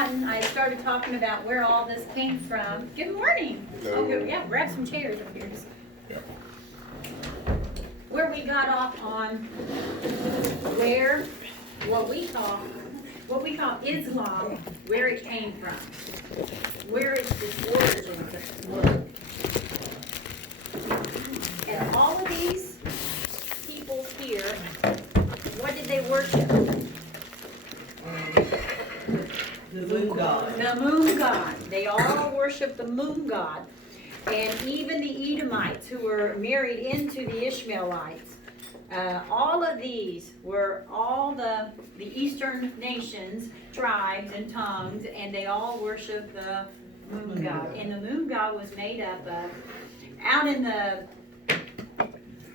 I started talking about where all this came from. Good morning. Hello. Okay, yeah, grab some chairs up here. Yeah. Where we got off on where what we call Islam, where it came from, where its origins were. And all of these peoples here, what did they worship? The moon god. The moon god. They all worship the moon god. And even the Edomites who were married into the Ishmaelites, all of these were all the eastern nations, tribes and tongues, and they all worship the moon god. And the moon god was made up of, out in the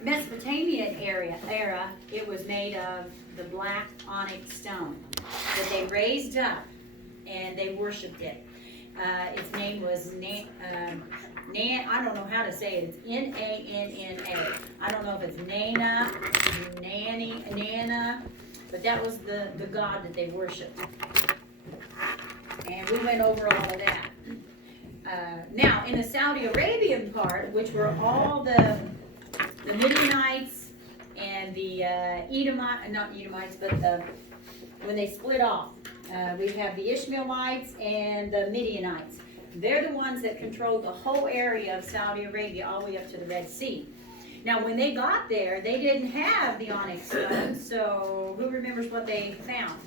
Mesopotamian era, it was made of the black onyx stone that they raised up and they worshipped it. Its name was I don't know how to say it. It's Nanna. I don't know if it's Nana, but that was the god that they worshipped. And we went over all of that. Now, in the Saudi Arabian part, which were all the Midianites and the not Edomites, but when they split off, we have the Ishmaelites and the Midianites. They're the ones that controlled the whole area of Saudi Arabia all the way up to the Red Sea. Now, when they got there, they didn't have the onyx stone, so who remembers what they found?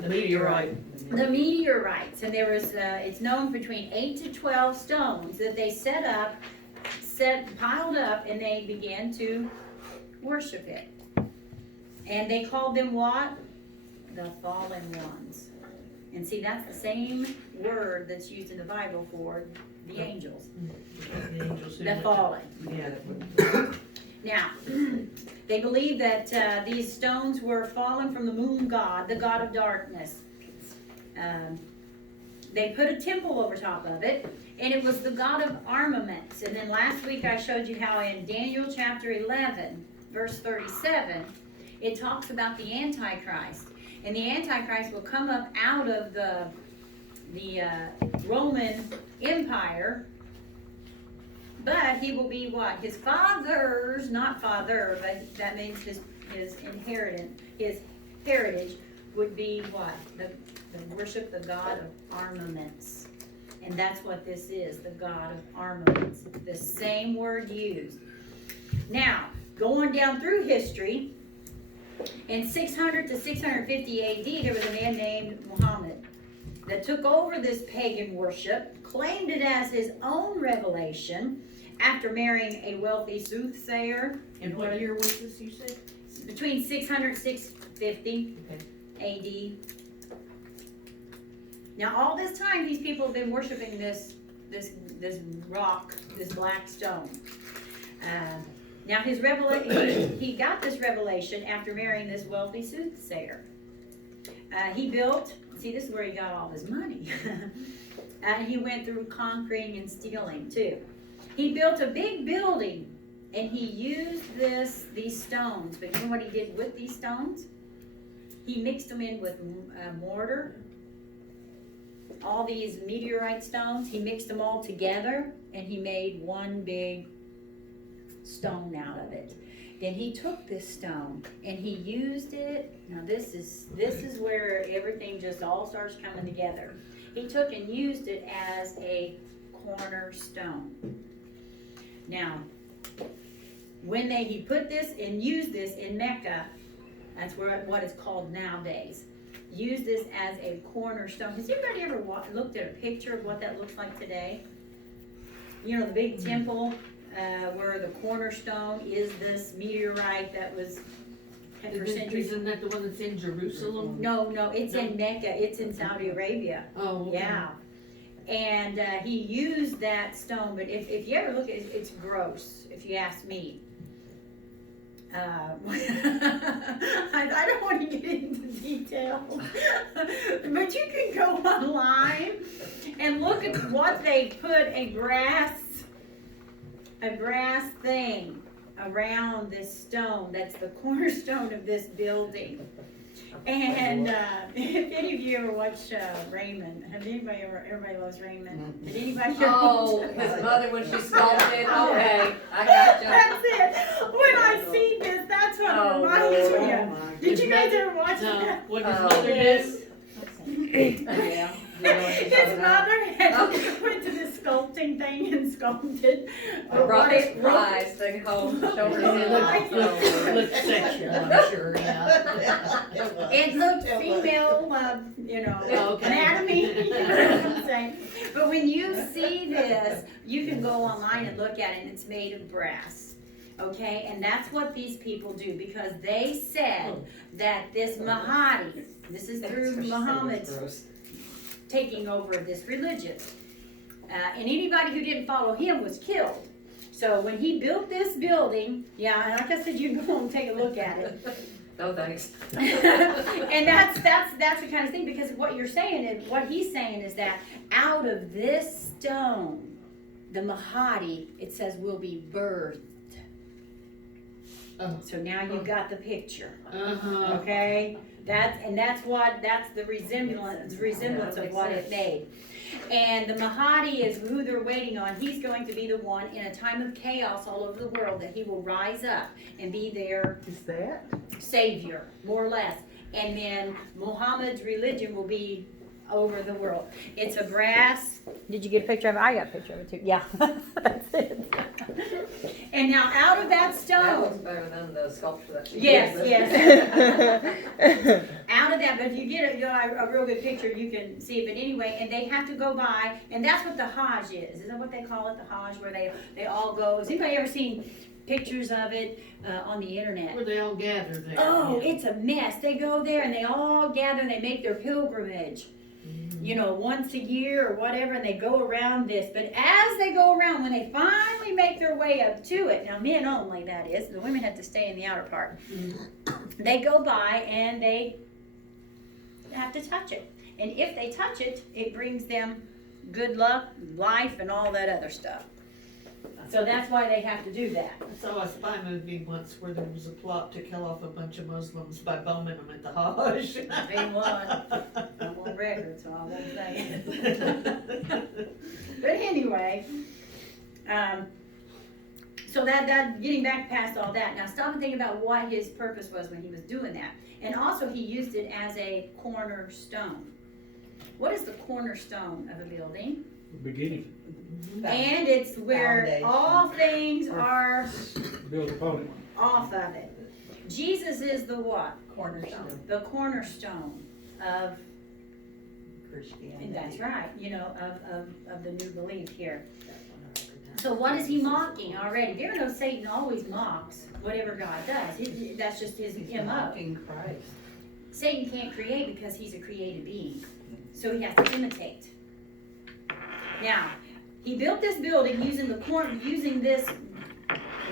The meteorite. The meteorites, and there was, it's known between 8 to 12 stones that they piled up, and they began to worship it. And they called them what? The fallen ones. And see, that's the same word that's used in the Bible for the angels. The angels. The fallen. Yeah. Now, they believe that these stones were fallen from the moon god, the god of darkness. They put a temple over top of it, and it was the god of armaments. And then last week I showed you how in Daniel chapter 11, verse 37, it talks about the Antichrist. And the Antichrist will come up out of the Roman Empire, but he will be what? His father's, not father, but that means his inheritance, his heritage would be what? The worship the god of armaments. And that's what this is, the god of armaments. The same word used. Now, going down through history, in 600 to 650 AD, there was a man named Muhammad that took over this pagan worship, claimed it as his own revelation after marrying a wealthy soothsayer. And what year was this, you said? Between 600 and 650 AD. Now, all this time, these people have been worshiping this rock, this black stone. Now, his revelation, he got this revelation after marrying this wealthy soothsayer. He built, see, this is where he got all his money. He went through conquering and stealing, too. He built a big building, and he used these stones. But you know what he did with these stones? He mixed them in with mortar. All these meteorite stones, he mixed them all together, and he made one big stone out of it. Then he took this stone and he used it. Now this is where everything just all starts coming together. He took and used it as a cornerstone. Now, when he put this and used this in Mecca, that's what it's called nowadays. Use this as a cornerstone. Has anybody ever looked at a picture of what that looks like today? You know, the big temple. Where the cornerstone is this meteorite that was for centuries. Isn't that the one that's in Jerusalem? No, it's in Mecca. It's in Saudi Arabia. Oh, okay. Yeah. And he used that stone, but if you ever look at it, it's gross, if you ask me. I don't want to get into details, but you can go online and look at what they put a grass thing around this stone that's the cornerstone of this building. And if any of you ever watched Raymond, everybody loves Raymond. Did anybody ever Oh, watch his mother when she scolded, okay, I got you. That's it. When I see this, that's what it reminds me of. Did you guys ever watch No, that? what his Oh. mother did? Yeah. His mother had went to the sculpting thing and sculpted. I brought this what it prize thing home, show her the Lip section, I'm sure, yeah. It looked female, Oh, okay. anatomy, you know what I'm saying? But when you see this, you can go online and look at it, and it's made of brass. Okay, and that's what these people do, because they said that this Mahdi, this is through Muhammad's taking over this religion. And anybody who didn't follow him was killed. So when he built this building, yeah, and like I said, you can go and take a look at it. No thanks. And that's the kind of thing, because what you're saying is, what he's saying is that out of this stone, the Mahdi, it says, will be birthed. Oh. So now you've got the picture, Uh-huh. okay? That's the resemblance of what it made. And the Mahdi is who they're waiting on. He's going to be the one in a time of chaos all over the world, that he will rise up and be their Is that? savior, more or less. And then Muhammad's religion will be over the world. It's a brass. Did you get a picture of it? I got a picture of it too. Yeah, that's it. And now out of that That looks stone, better than the sculpture that she did. yes. Out of that, but if you get a real good picture, you can see it. But anyway, and they have to go by, and that's what the Hajj is. Is that what they call it, the Hajj, where they all go? Has anybody ever seen pictures of it on the internet? Where they all gather there. Oh, yeah. it's a mess. They go there and they all gather and they make their pilgrimage, once a year or whatever, and they go around this. But as they go around, when they finally make their way up to it, now men only, that is, the women have to stay in the outer part. They go by and they have to touch it. And if they touch it, it brings them good luck, life, and all that other stuff. So that's why they have to do that. I saw a spy movie once where there was a plot to kill off a bunch of Muslims by bombing them at the Hajj. Being one, I'm on record, so I won't say it. But anyway, so that getting back past all that, now stop and think about what his purpose was when he was doing that. And also he used it as a cornerstone. What is the cornerstone of a building? The beginning, And it's where Foundation. all things are build upon it. off of it. Jesus is the what? Cornerstone. The cornerstone of, Christianity. and that's right, of the new belief here. So what is he mocking already? There know Satan always mocks whatever God does. That's just his He's MO. mocking Christ. Satan can't create because he's a created being. So he has to imitate. Now, he built this building using this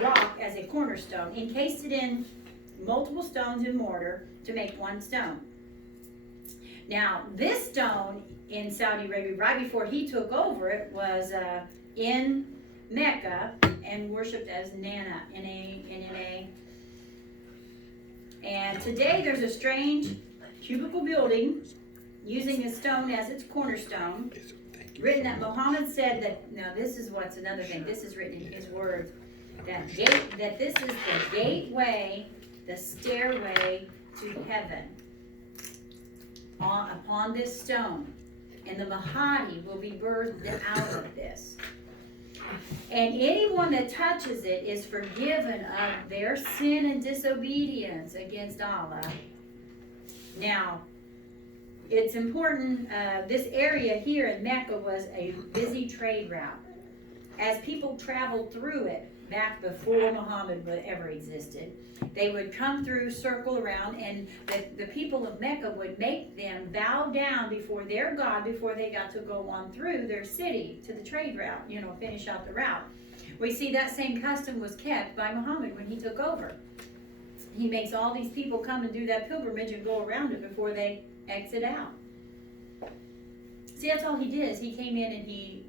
rock as a cornerstone, encased it in multiple stones and mortar to make one stone. Now, this stone in Saudi Arabia, right before he took over it, was in Mecca and worshipped as Nana, N-A-N-N-A. And today there's a strange cubical building using this stone as its cornerstone, written that Muhammad said that, now this is what's another thing, this is written in his words, that this is the gateway, the stairway to heaven upon this stone. And the Mahdi will be birthed out of this. And anyone that touches it is forgiven of their sin and disobedience against Allah. Now, it's important, this area here in Mecca was a busy trade route. As people traveled through it, back before Muhammad ever existed, they would come through, circle around, and the people of Mecca would make them bow down before their God before they got to go on through their city to the trade route, finish out the route. We see that same custom was kept by Muhammad when he took over. He makes all these people come and do that pilgrimage and go around it before they exit out. See, that's all he did, is he came in and he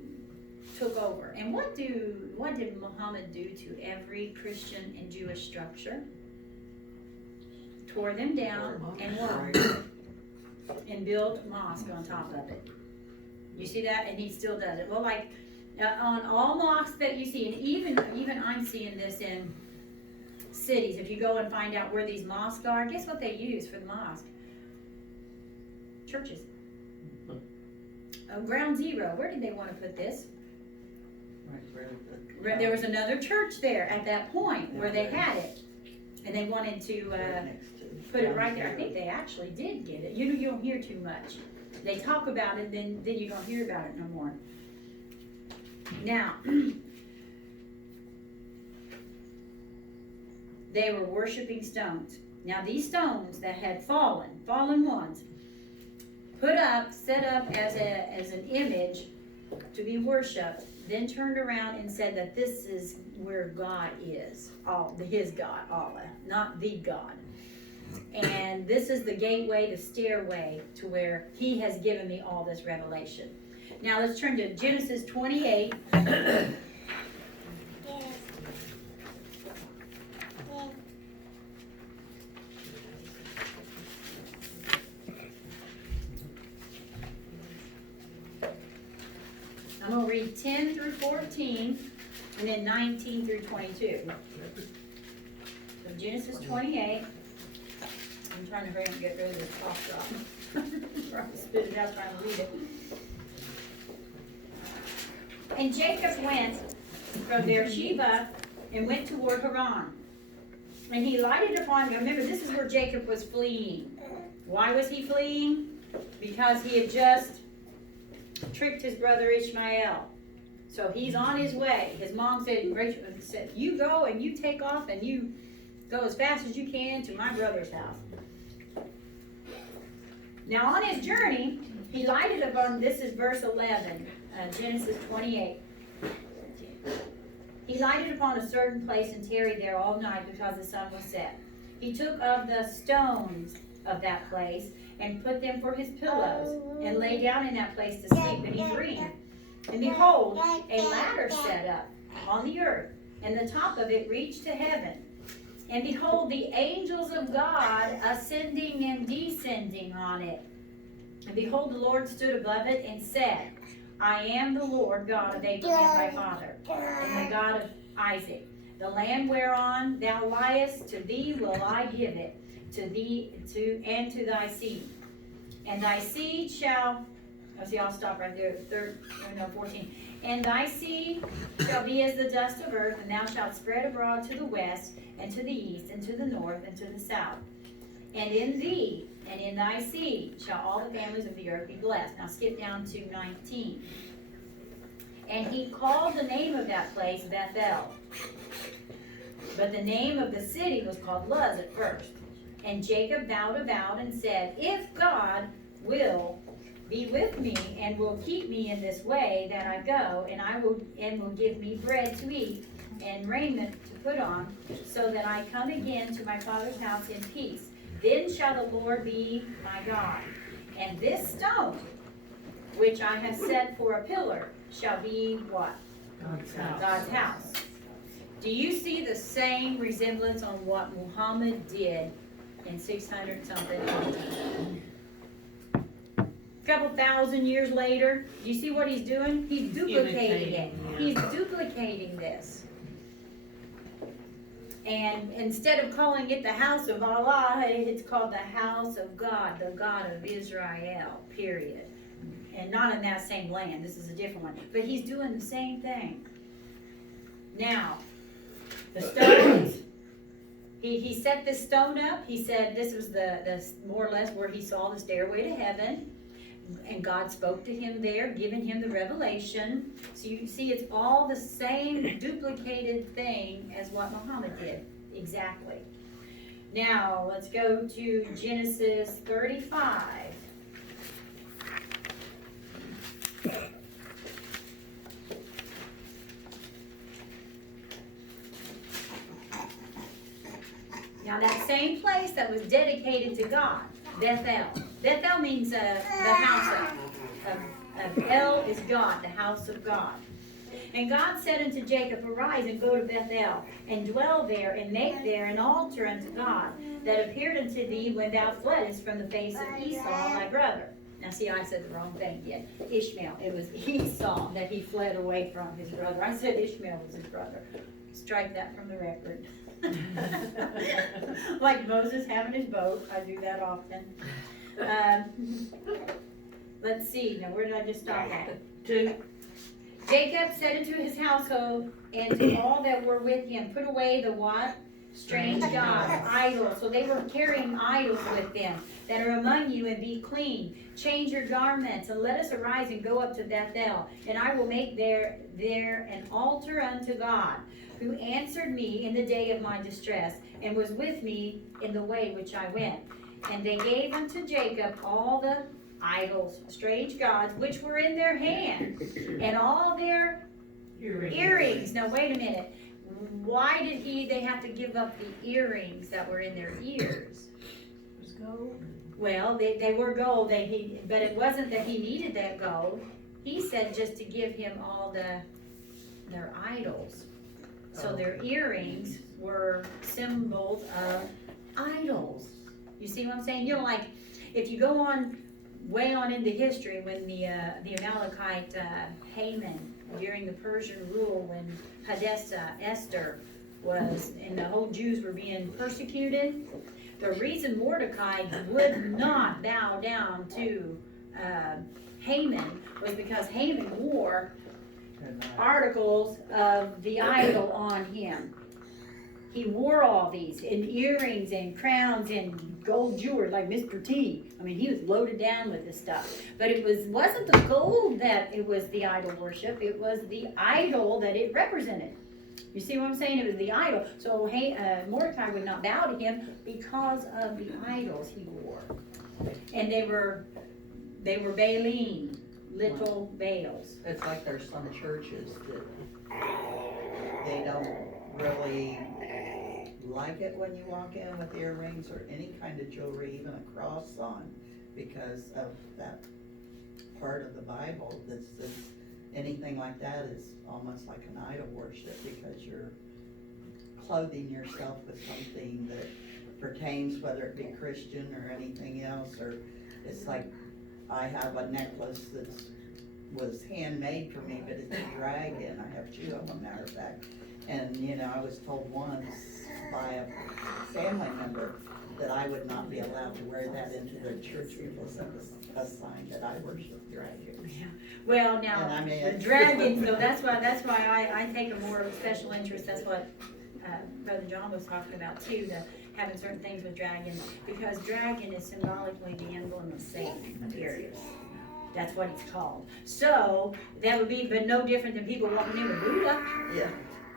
took over. And what did Muhammad do to every Christian and Jewish structure? tore them down and what? And built mosque on top of it. You see that? And he still does it. Well, like, on all mosques that you see, and even I'm seeing this in cities, if you go and find out where these mosques are, guess what they use for the mosque? Churches. Ground zero, where did they want to put this? There was another church there at that point where they had it, and they wanted to put it right there. I think they actually did get it. You don't hear too much. They talk about it, then you don't hear about it no more. Now, they were worshiping stones. Now these stones that had fallen ones, set up as an image to be worshipped, then turned around and said that this is where God is, his God, Allah, not the God. And this is the gateway, the stairway to where he has given me all this revelation. Now let's turn to Genesis 28. I'm going to read 10 through 14 and then 19 through 22. So Genesis 28. I'm trying to hurry and get rid of this cough drop. Trying to spit it out, trying to read it. And Jacob went from Beersheba and went toward Haran. And he lighted upon, remember this is where Jacob was fleeing. Why was he fleeing? Because he had just tricked his brother Ishmael. So he's on his way. His mom said, you go and you take off and you go as fast as you can to my brother's house. Now on his journey, he lighted upon, this is verse 11, Genesis 28. He lighted upon a certain place and tarried there all night because the sun was set. He took of the stones of that place and put them for his pillows and lay down in that place to sleep, and he dreamed. And behold, a ladder set up on the earth, and the top of it reached to heaven. And behold, the angels of God ascending and descending on it. And behold, the Lord stood above it and said, I am the Lord God of Abraham thy father, and the God of Isaac. The land whereon thou liest, to thee will I give it, to thee and to thy seed. And thy seed shall, I'll stop right there, 14. And thy seed shall be as the dust of earth, and thou shalt spread abroad to the west, and to the east, and to the north, and to the south. And in thee, and in thy seed, shall all the families of the earth be blessed. Now skip down to 19. And he called the name of that place Bethel. But the name of the city was called Luz at first. And Jacob vowed a vow and said, if God will be with me and will keep me in this way that I go, and will give me bread to eat and raiment to put on, so that I come again to my father's house in peace, then shall the Lord be my God. And this stone, which I have set for a pillar, shall be what? God's house. Do you see the same resemblance on what Muhammad did in 600 something AD? A couple thousand years later, do you see what he's doing? He's duplicating it. He's duplicating this. And instead of calling it the house of Allah, it's called the house of God, the God of Israel, period. And not in that same land. This is a different one. But he's doing the same thing. Now, the stones, he set this stone up. He said this was the more or less where he saw the stairway to heaven. And God spoke to him there, giving him the revelation. So you see, it's all the same duplicated thing as what Muhammad did. Exactly. Now, let's go to Genesis 35. Now, that same place that was dedicated to God, Bethel. Bethel means the house of El is God, the house of God. And God said unto Jacob, Arise and go to Bethel, and dwell there, and make there an altar unto God, that appeared unto thee when thou fleddest from the face of Esau thy brother. Now see, I said the wrong thing again. Ishmael. It was Esau that he fled away from his brother. I said Ishmael was his brother. Strike that from the record. Like Moses having his boat. I do that often. Let's see. Now where did I just stop at? Jacob said unto his household and to all that were with him, put away the what? Strange gods, idols. So they were carrying idols with them that are among you, and be clean. Change your garments, and let us arise and go up to Bethel, and I will make there an altar unto God, who answered me in the day of my distress, and was with me in the way which I went. And they gave unto Jacob all the idols, strange gods, which were in their hands, and all their earrings. Now wait a minute. Why did they have to give up the earrings that were in their ears? Well, they were gold, but it wasn't that he needed that gold. He said just to give him all their idols. So their earrings were symbols of idols. You see what I'm saying? You know, like, if you go on, way on into history, when the Amalekite Haman, during the Persian rule, when Hadassah, Esther was, and the whole Jews were being persecuted, the reason Mordecai would not bow down to Haman was because Haman wore articles of the idol on him. He wore all these, and earrings and crowns and gold jewelry like Mr. T. I mean, he was loaded down with this stuff. But it wasn't the gold that it was the idol worship, it was the idol that it represented. You see what I'm saying? It was the idol. So Mordecai would not bow to him because of the idols he wore. And they were Baalim, little Baals. It's like there's some churches that they don't really like it when you walk in with earrings or any kind of jewelry, even a cross on, because of that part of the Bible that says anything like that is almost like an idol worship, because you're clothing yourself with something that pertains, whether it be Christian or anything else. Or it's like, I have a necklace that was handmade for me, but it's a dragon. I have 2 of them, matter of fact. And, you know, I was told once by a family member that I would not be allowed to wear that into the church because it was a sign that I worship dragons. Yeah. Well, now, And I mean, the dragons, so that's why I take a more special interest. That's what Brother John was talking about too, having certain things with dragons, because dragon is symbolically the emblem of Satan, period. That's what it's called. So that would be, but no different than people walking in with Buddha, Yeah.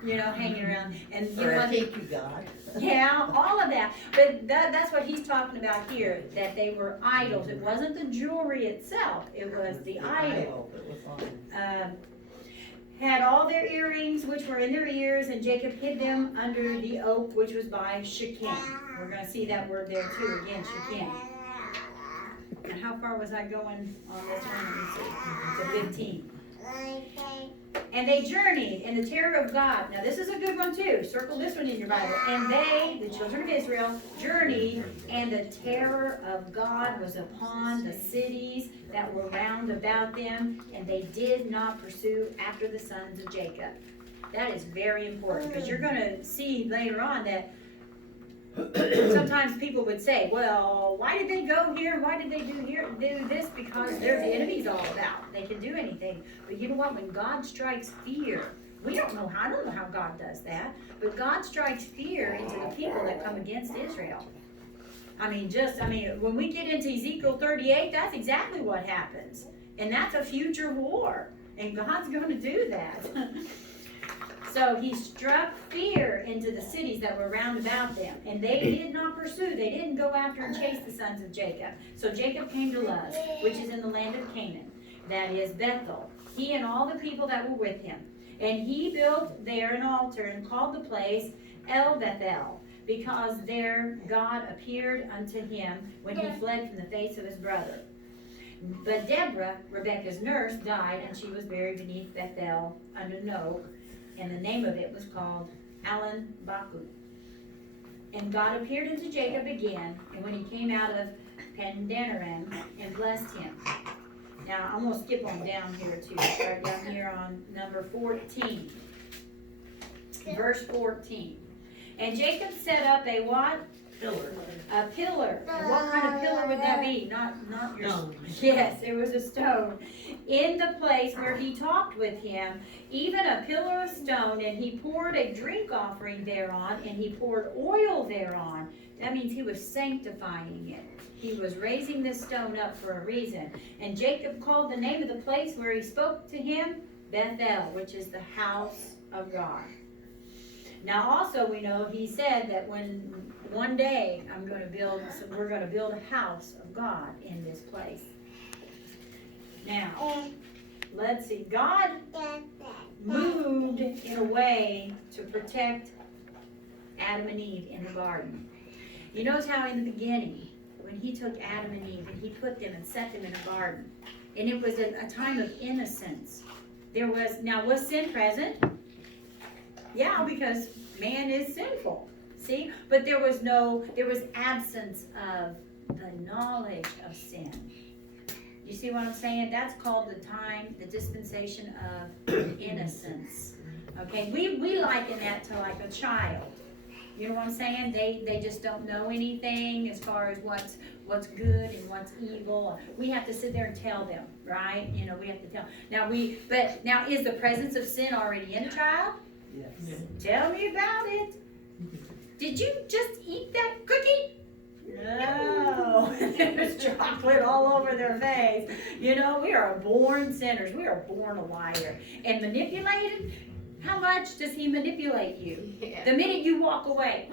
you know, hanging around. And you Or know a what? tiki god. Yeah, all of that. But that's what he's talking about here, that they were idols. It wasn't the jewelry itself, it was the idol. That was on. Had all their earrings which were in their ears, and Jacob hid them under the oak which was by Shechem. We're going to see that word there too, again, Shechem. And how far was I going on this one? Let me see. To 15. And they journeyed in the terror of God. Now this is a good one too. Circle this one in your Bible. And they, the children of Israel, journeyed, and the terror of God was upon the cities that were round about them, and they did not pursue after the sons of Jacob. That is very important, because you're going to see later on that sometimes people would say, well, why did they go here? Why did they do this? Because there's the enemy's all about. They can do anything. But you know what? When God strikes fear, I don't know how God does that, but God strikes fear into the people that come against Israel. When we get into Ezekiel 38, that's exactly what happens. And that's a future war. And God's going to do that. So he struck fear into the cities that were round about them, and they did not pursue. They didn't go after and chase the sons of Jacob. So Jacob came to Luz, which is in the land of Canaan, that is Bethel, he and all the people that were with him. And he built there an altar and called the place El Bethel, because there God appeared unto him when he fled from the face of his brother. But Deborah, Rebecca's nurse, died, and she was buried beneath Bethel under an oak, and the name of it was called Alan Baku. And God appeared unto Jacob again, and when he came out of Pandanaram, and blessed him. Now, I'm gonna skip on down here too, start down here on number 14. Verse 14. And Jacob set up a what? Pillar. A pillar. And what kind of pillar would that be? Not your. Stone. Yes, it was a stone. In the place where he talked with him, even a pillar of stone, and he poured a drink offering thereon, and he poured oil thereon. That means he was sanctifying it. He was raising this stone up for a reason. And Jacob called the name of the place where he spoke to him, Bethel, which is the house of God. Now also we know he said that when one day we're going to build a house of God in this place. Now, let's see. God moved in a way to protect Adam and Eve in the garden. You notice how in the beginning, when he took Adam and Eve and he put them and set them in a garden, and it was a time of innocence. Was sin present? Yeah, because man is sinful. See? But there was absence of the knowledge of sin. You see what I'm saying? That's called the dispensation of innocence. Okay, we liken that to like a child. You know what I'm saying? They just don't know anything as far as what's good and what's evil. We have to sit there and tell them, right? You know, we have to tell. Now is the presence of sin already in a child? Yes. Tell me about it. Did you just eat that cookie? No. There's chocolate all over their face. You know, we are born sinners. We are born a liar. And manipulated? How much does he manipulate you? Yeah. The minute you walk away,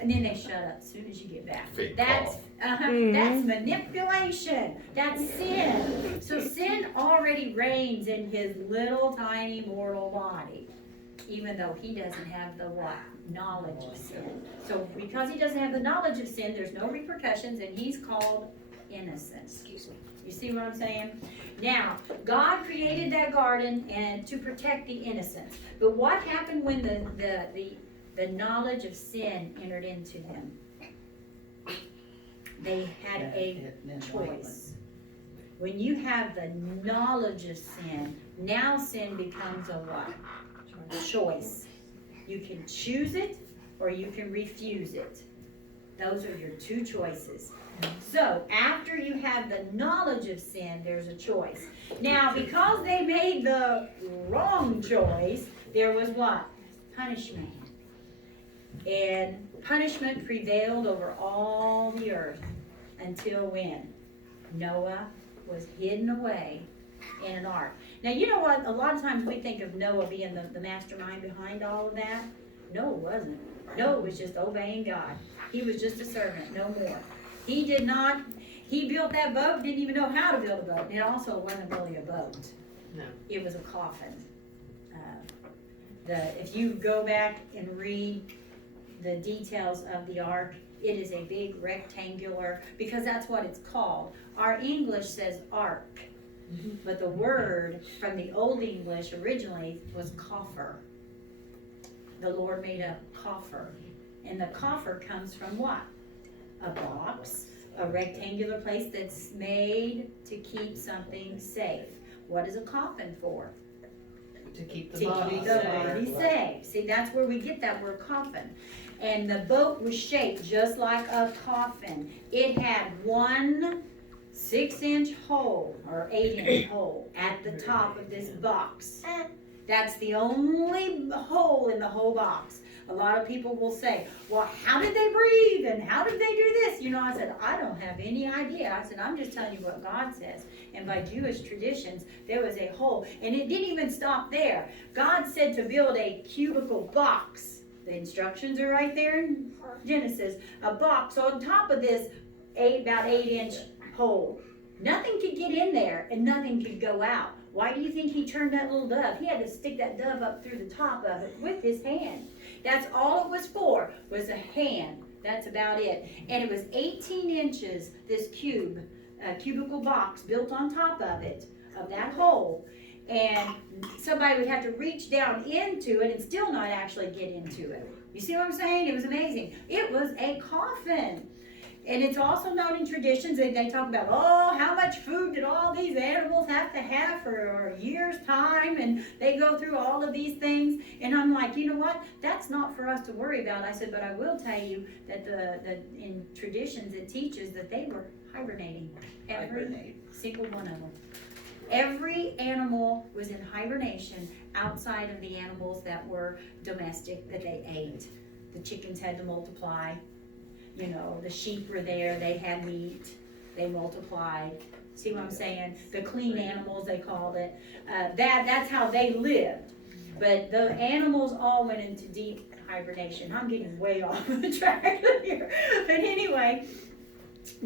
and then they shut up as soon as you get back. That's manipulation. That's sin. So sin already reigns in his little tiny mortal body, even though he doesn't have the what? Knowledge of sin. So because he doesn't have the knowledge of sin, there's no repercussions, and he's called innocent. Excuse me. You see what I'm saying? Now, God created that garden and to protect the innocents. But what happened when the knowledge of sin entered into them? They had a choice. When you have the knowledge of sin, now sin becomes a what? A choice. You can choose it or you can refuse it. Those are your two choices. So, after you have the knowledge of sin, there's a choice. Now, because they made the wrong choice, there was what? Punishment. And punishment prevailed over all the earth until when? Noah was hidden away in an ark. Now, you know what? A lot of times we think of Noah being the mastermind behind all of that. Noah wasn't. Noah was just obeying God. He was just a servant, no more. He built that boat, didn't even know how to build a boat. It also wasn't really a boat. No. It was a coffin. If you go back and read the details of the ark, it is a big rectangular, because that's what it's called. Our English says ark, but the word from the Old English originally was coffer. The Lord made a coffer. And the coffer comes from what? A box, a rectangular place that's made to keep something safe. What is a coffin for? To keep the To body keep the safe. body safe. See, that's where we get that word coffin. And the boat was shaped just like a coffin. It had 1 6-inch hole or 8-inch hole at the top of this box. That's the only hole in the whole box. A lot of people will say, well, how did they breathe and how did they do this? You know, I said, I don't have any idea. I said, I'm just telling you what God says. And by Jewish traditions, there was a hole. And it didn't even stop there. God said to build a cubical box. The instructions are right there in Genesis. A box on top of this about 8-inch hole. Nothing could get in there and nothing could go out. Why do you think he turned that little dove? He had to stick that dove up through the top of it with his hand. That's all it was for, was a hand. That's about it. And it was 18 inches, this cube, cubicle box built on top of it, of that hole. And somebody would have to reach down into it and still not actually get into it. You see what I'm saying? It was amazing. It was a coffin. And it's also known in traditions that they talk about, oh, how much food did all these animals have to have for a year's time? And they go through all of these things. And I'm like, you know what? That's not for us to worry about. I said, but I will tell you that in traditions it teaches that they were hibernating. Every single one of them. Every animal was in hibernation outside of the animals that were domestic that they ate. The chickens had to multiply. You know, the sheep were there, they had meat, they multiplied. See what I'm saying? The clean animals, they called it. That's how they lived. But the animals all went into deep hibernation. I'm getting way off the track here. But anyway,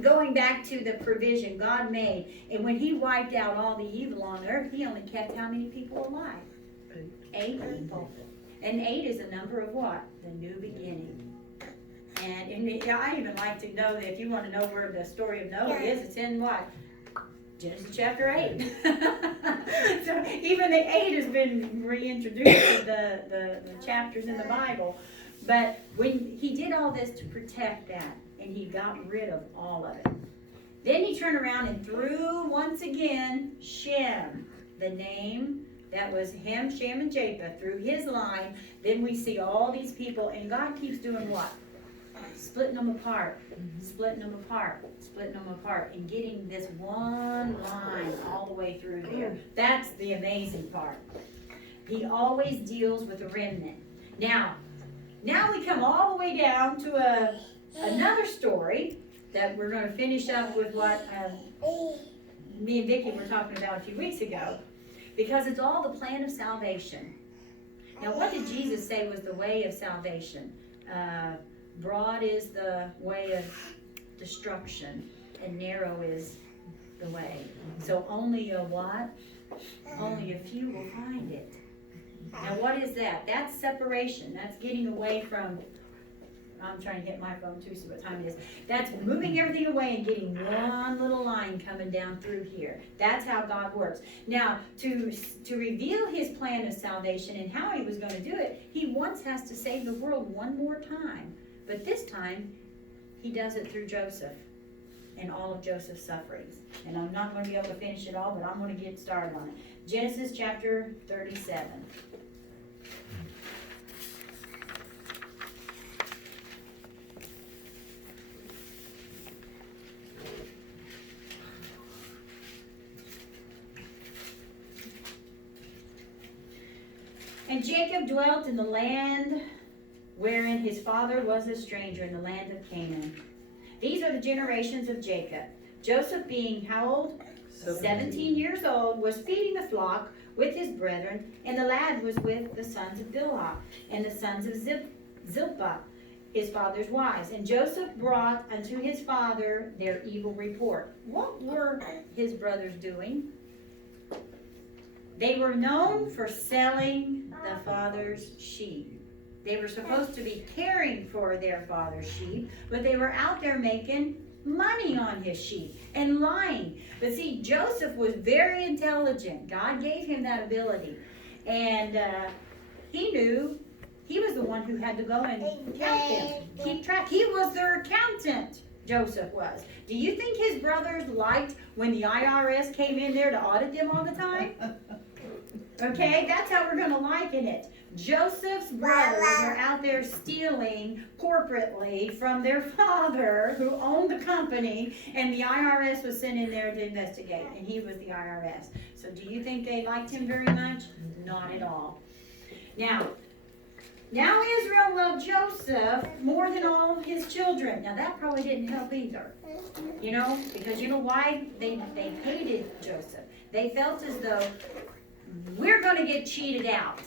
going back to the provision God made, and when he wiped out all the evil on earth, he only kept how many people alive? 8 people. And 8 is a number of what? The new beginning. And I even like to know that if you want to know where the story of Noah is, it's in what? Genesis chapter 8. So even the 8 has been reintroduced to the chapters in the Bible. But when he did all this to protect that, and he got rid of all of it, then he turned around and threw once again Shem, the name that was Ham, Shem, and Japheth, through his line. Then we see all these people, and God keeps doing what? Splitting them apart, splitting them apart, splitting them apart, and getting this one line all the way through there. That's the amazing part. He always deals with a remnant. Now we come all the way down to another story that we're going to finish up with what me and Vicki were talking about a few weeks ago, because it's all the plan of salvation. Now, what did Jesus say was the way of salvation? Broad is the way of destruction, and narrow is the way. So only a what? Only a few will find it. Now what is that? That's separation. That's getting away from, I'm trying to hit my phone too, see what time it is. That's moving everything away and getting one little line coming down through here. That's how God works. Now, to reveal his plan of salvation and how he was going to do it, he once has to save the world one more time. But this time, he does it through Joseph and all of Joseph's sufferings. And I'm not going to be able to finish it all, but I'm going to get started on it. Genesis chapter 37. And Jacob dwelt in the land wherein his father was a stranger, in the land of Canaan. These are the generations of Jacob. Joseph, being how old? 17 years old, was feeding the flock with his brethren, and the lad was with the sons of Bilhah and the sons of Zilpah, his father's wives. And Joseph brought unto his father their evil report. What were his brothers doing? They were known for selling the father's sheep. They were supposed to be caring for their father's sheep, but they were out there making money on his sheep and lying. But see, Joseph was very intelligent. God gave him that ability. And he knew he was the one who had to go and count them, keep track. He was their accountant, Joseph was. Do you think his brothers liked when the IRS came in there to audit them all the time? Okay, that's how we're going to liken it. Joseph's brothers are out there stealing corporately from their father, who owned the company, and the IRS was sent in there to investigate, and he was the IRS. So do you think they liked him very much? Not at all. Now Israel loved Joseph more than all of his children. Now that probably didn't help either. You know, because you know why? They hated Joseph. They felt as though we're going to get cheated out.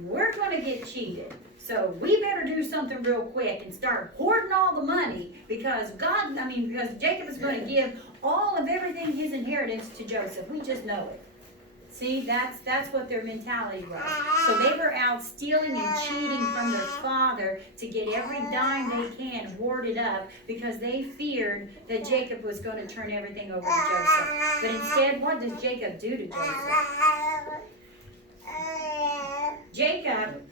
We're going to get cheated. So we better do something real quick and start hoarding all the money because because Jacob is going to give all of everything, his inheritance, to Joseph. We just know it. See, that's what their mentality was. So they were out stealing and cheating from their father to get every dime they can hoarded up because they feared that Jacob was going to turn everything over to Joseph. But instead, what does Jacob do to Joseph? Jacob,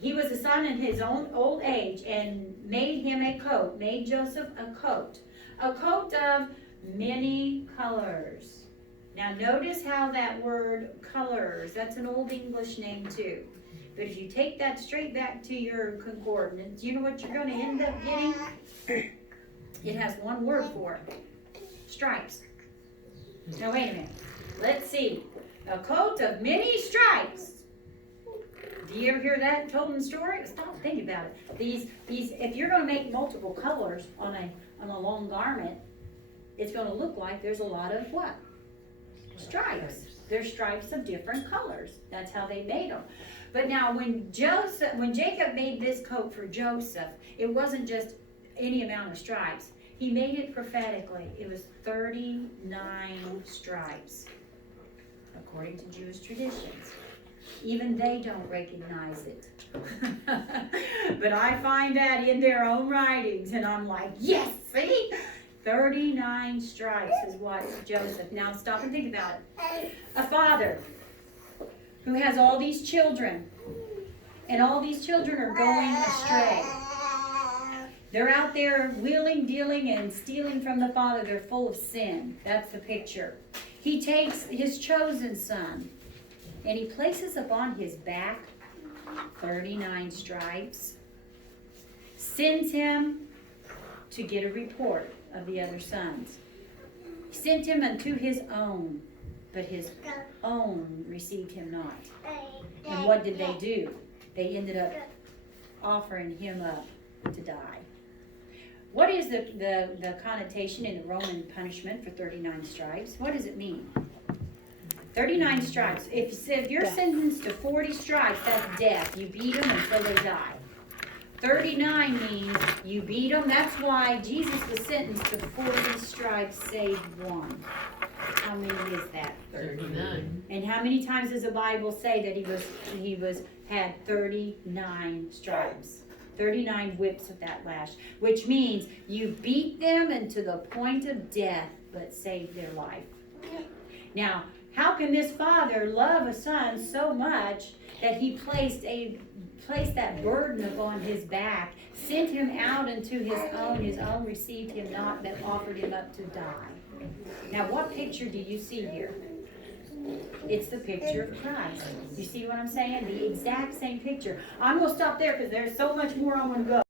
he was a son in his own old age and made him a coat, made Joseph a coat of many colors. Now notice how that word colors, that's an old English name too. But if you take that straight back to your concordance, you know what you're going to end up getting? It has one word for it. Stripes. Now wait a minute. Let's see. A coat of many stripes. Do you ever hear that told in the story? Stop thinking about it. These if you're going to make multiple colors on a long garment, it's going to look like there's a lot of what? Stripes. There's stripes of different colors. That's how they made them. But now when Jacob made this coat for Joseph, it wasn't just any amount of stripes. He made it prophetically. It was 39 stripes, according to Jewish traditions. Even they don't recognize it. But I find that in their own writings, and I'm like, yes, see? 39 stripes is what Joseph. Now stop and think about it. A father who has all these children, and all these children are going astray. They're out there wheeling, dealing, and stealing from the father. They're full of sin. That's the picture. He takes his chosen son, and he places upon his back 39 stripes, sends him to get a report of the other sons. He sent him unto his own, but his own received him not. And what did they do? They ended up offering him up to die. What is the connotation in the Roman punishment for 39 stripes? What does it mean? 39 stripes. If you're sentenced to 40 stripes, that's death. You beat them until they die. 39 means you beat them. That's why Jesus was sentenced to 40 stripes, save one. How many is that? 39. And how many times does the Bible say that he had 39 stripes? 39 whips of that lash, which means you beat them into the point of death, but saved their life. Now, how can this father love a son so much that he placed that burden upon his back, sent him out into his own received him not, but offered him up to die? Now, what picture do you see here? It's the picture of Christ. You see what I'm saying? The exact same picture. I'm going to stop there because there's so much more I want to go.